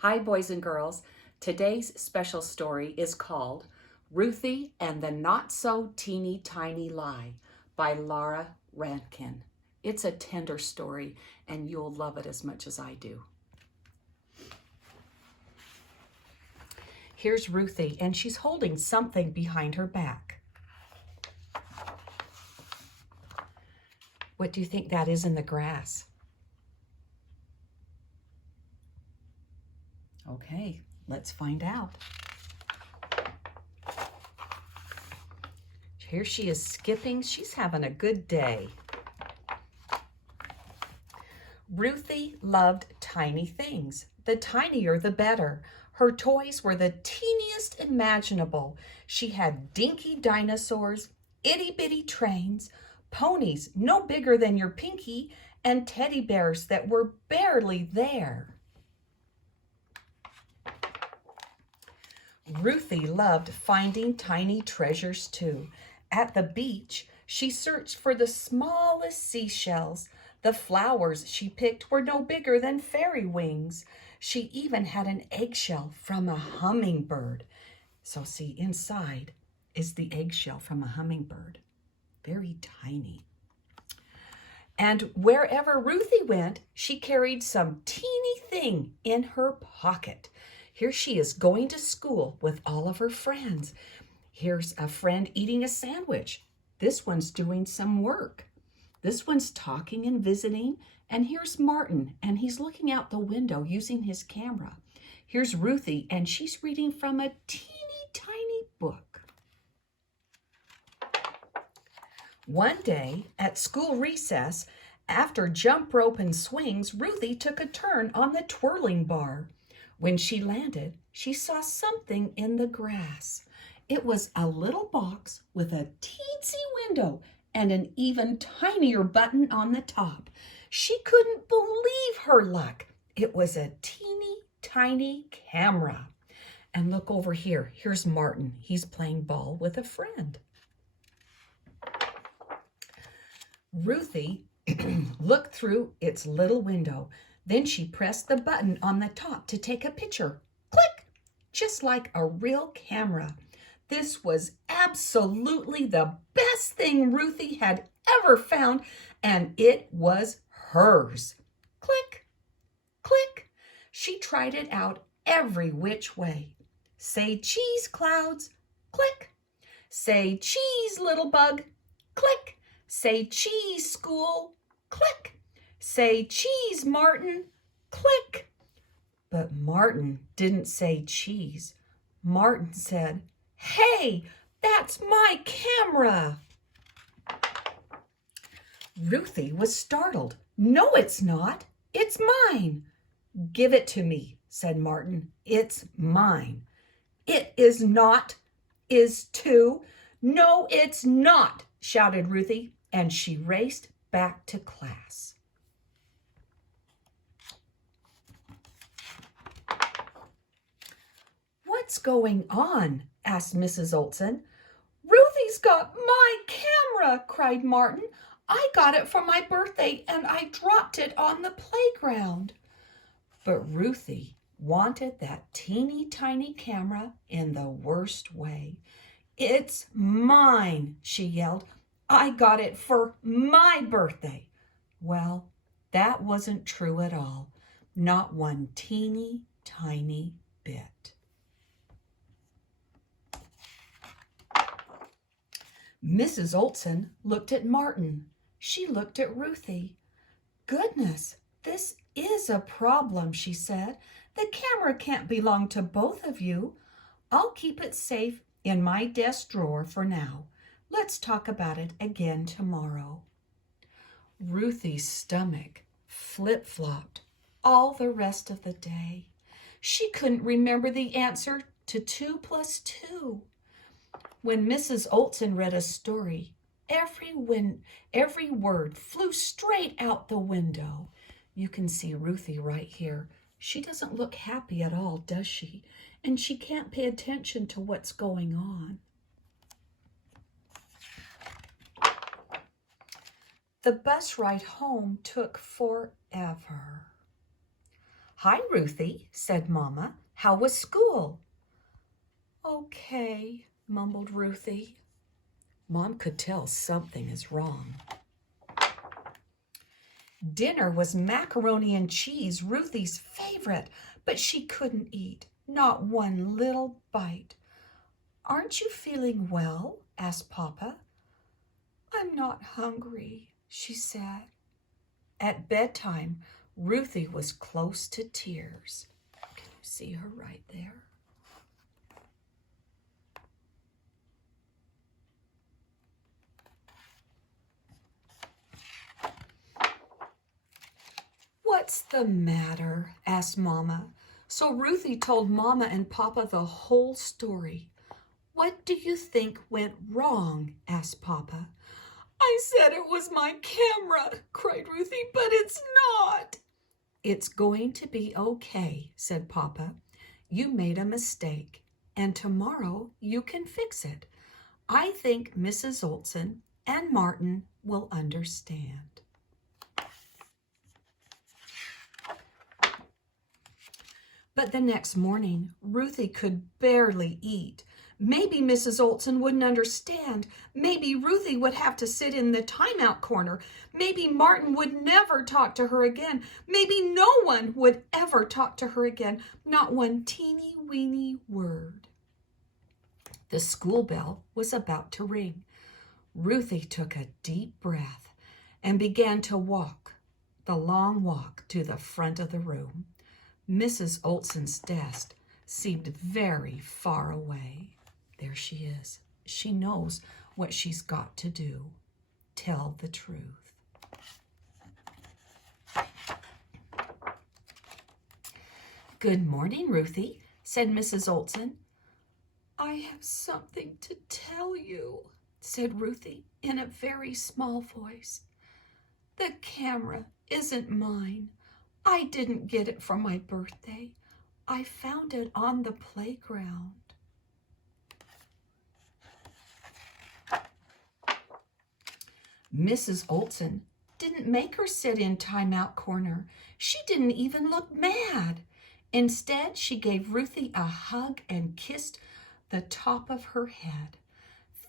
Hi, boys and girls. Today's special story is called Ruthie and the Not So Teeny Tiny Lie by Laura Rankin. It's a tender story, and you'll love it as much as I do. Here's Ruthie, and she's holding something behind her back. What do you think that is in the grass? Okay, let's find out. Here she is skipping. She's having a good day. Ruthie loved tiny things. The tinier, the better. Her toys were the teeniest imaginable. She had dinky dinosaurs, itty-bitty trains, ponies no bigger than your pinky, and teddy bears that were barely there. Ruthie loved finding tiny treasures too. At the beach, she searched for the smallest seashells. The flowers she picked were no bigger than fairy wings. She even had an eggshell from a hummingbird. So see, inside is the eggshell from a hummingbird. Very tiny. And wherever Ruthie went, she carried some teeny thing in her pocket. Here she is going to school with all of her friends. Here's a friend eating a sandwich. This one's doing some work. This one's talking and visiting. And here's Martin, and he's looking out the window using his camera. Here's Ruthie, and she's reading from a teeny tiny book. One day at school recess, after jump rope and swings, Ruthie took a turn on the twirling bar. When she landed, she saw something in the grass. It was a little box with a teensy window and an even tinier button on the top. She couldn't believe her luck. It was a teeny tiny camera. And look over here. Here's Martin. He's playing ball with a friend. Ruthie looked through its little window. Then she pressed the button on the top to take a picture. Click! Just like a real camera. This was absolutely the best thing Ruthie had ever found, and it was hers. Click! Click! She tried it out every which way. Say cheese, clouds. Click! Say cheese, little bug. Click! Say cheese, school. Click! Say cheese, Martin. Click! But Martin didn't say cheese. Martin said, "Hey, that's my camera." Ruthie was startled. "No, it's not. It's mine." "Give it to me," said Martin. "It's mine." "It is not. Is too." "No, it's not," shouted Ruthie, and she raced back to class. "What's going on?" asked Mrs. Olson. "Ruthie's got my camera," cried Martin. "I got it for my birthday and I dropped it on the playground." But Ruthie wanted that teeny tiny camera in the worst way. "It's mine," she yelled. "I got it for my birthday." Well, that wasn't true at all. Not one teeny tiny bit. Mrs. Olson looked at Martin. She looked at Ruthie. "Goodness, this is a problem," she said. "The camera can't belong to both of you. I'll keep it safe in my desk drawer for now. Let's talk about it again tomorrow." Ruthie's stomach flip-flopped all the rest of the day. She couldn't remember the answer to 2 + 2. When Mrs. Olson read a story, every word flew straight out the window. You can see Ruthie right here. She doesn't look happy at all, does she? And she can't pay attention to what's going on. The bus ride home took forever. "Hi, Ruthie," said Mama. "How was school?" "Okay," mumbled Ruthie. Mom could tell something is wrong. Dinner was macaroni and cheese, Ruthie's favorite, but she couldn't eat, not one little bite. "Aren't you feeling well?" asked Papa. "I'm not hungry," she said. At bedtime, Ruthie was close to tears. Can you see her right there? "What's the matter?" asked Mama. So Ruthie told Mama and Papa the whole story. "What do you think went wrong?" asked Papa. "I said it was my camera," cried Ruthie, "but it's not." "It's going to be okay," said Papa. "You made a mistake, and tomorrow you can fix it. I think Mrs. Olson and Martin will understand." But the next morning, Ruthie could barely eat. Maybe Mrs. Olson wouldn't understand. Maybe Ruthie would have to sit in the timeout corner. Maybe Martin would never talk to her again. Maybe no one would ever talk to her again. Not one teeny weeny word. The school bell was about to ring. Ruthie took a deep breath and began to walk the long walk to the front of the room. Mrs. Olson's desk seemed very far away. There she is. She knows what she's got to do. Tell the truth. "Good morning, Ruthie," said Mrs. Olson. "I have something to tell you," said Ruthie in a very small voice. "The camera isn't mine. I didn't get it for my birthday. I found it on the playground." Mrs. Olson didn't make her sit in timeout corner. She didn't even look mad. Instead, she gave Ruthie a hug and kissed the top of her head.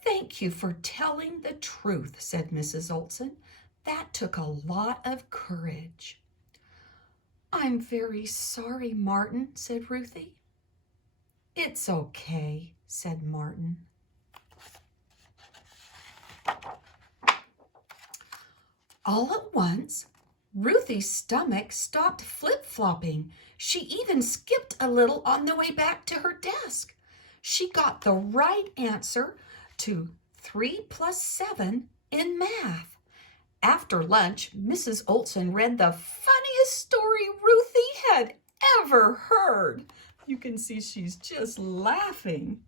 "Thank you for telling the truth," said Mrs. Olson. "That took a lot of courage." "I'm very sorry, Martin," said Ruthie. "It's okay," said Martin. All at once, Ruthie's stomach stopped flip-flopping. She even skipped a little on the way back to her desk. She got the right answer to 3 plus 7 in math. After lunch, Mrs. Olson read the funniest story Ruthie had ever heard. You can see she's just laughing.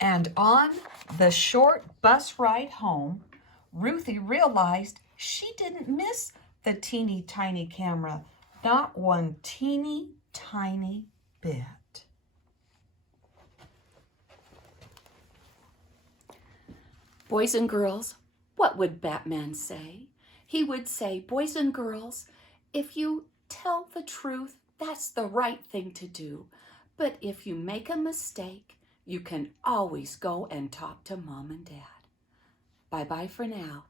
And on the short bus ride home, Ruthie realized she didn't miss the teeny tiny camera, not one teeny tiny bit. Boys and girls, what would Batman say? He would say, "Boys and girls, if you tell the truth, that's the right thing to do. But if you make a mistake, you can always go and talk to Mom and Dad." Bye-bye for now.